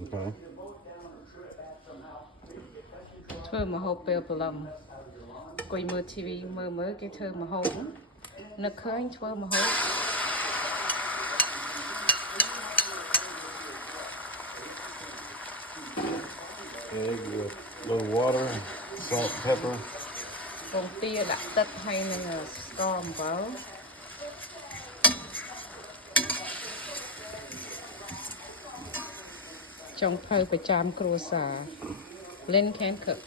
Okay. Thơ mà hộp bèo bờ lầm. Quay mơ TV mơ cái thơ mà hộp. Nó khơi thơ mà hộp. Egg with a little water, salt, pepper. Còn tia đặt tất hay là storm vào. Trong phơi phải chạm cua xà. Lên can cook.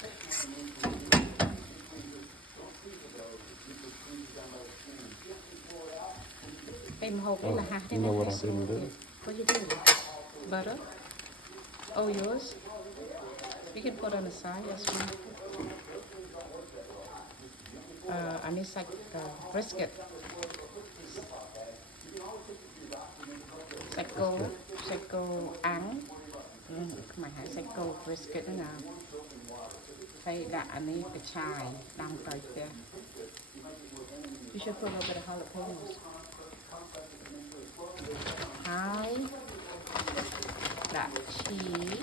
Em hộp đấy là hạt You know what I didn't do? What you do? Butter? Oh, yours? You can put on the side, yes, ma'am. I need like brisket. Sạch cô áng. Mày hãy sạch cô brisket nữa nào. Hay đã anh ấy cái chai đang tới kia. You should put a little bit of jalapenos. Hai. Đã cheese.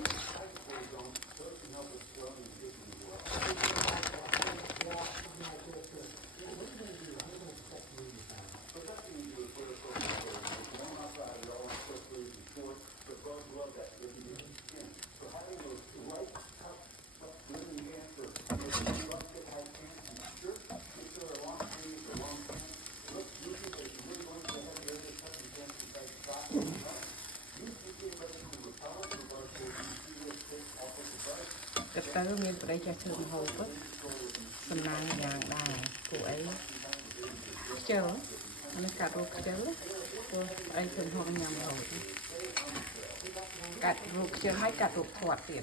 Cái tới miền của đây cho thơm hộp á. Sầm nang vàng đà của ấy chờ nó cắt ruột chờ của ấy thơm hộp nhầm hộp cắt ruột chờ hay cắt ruột thoạt tiền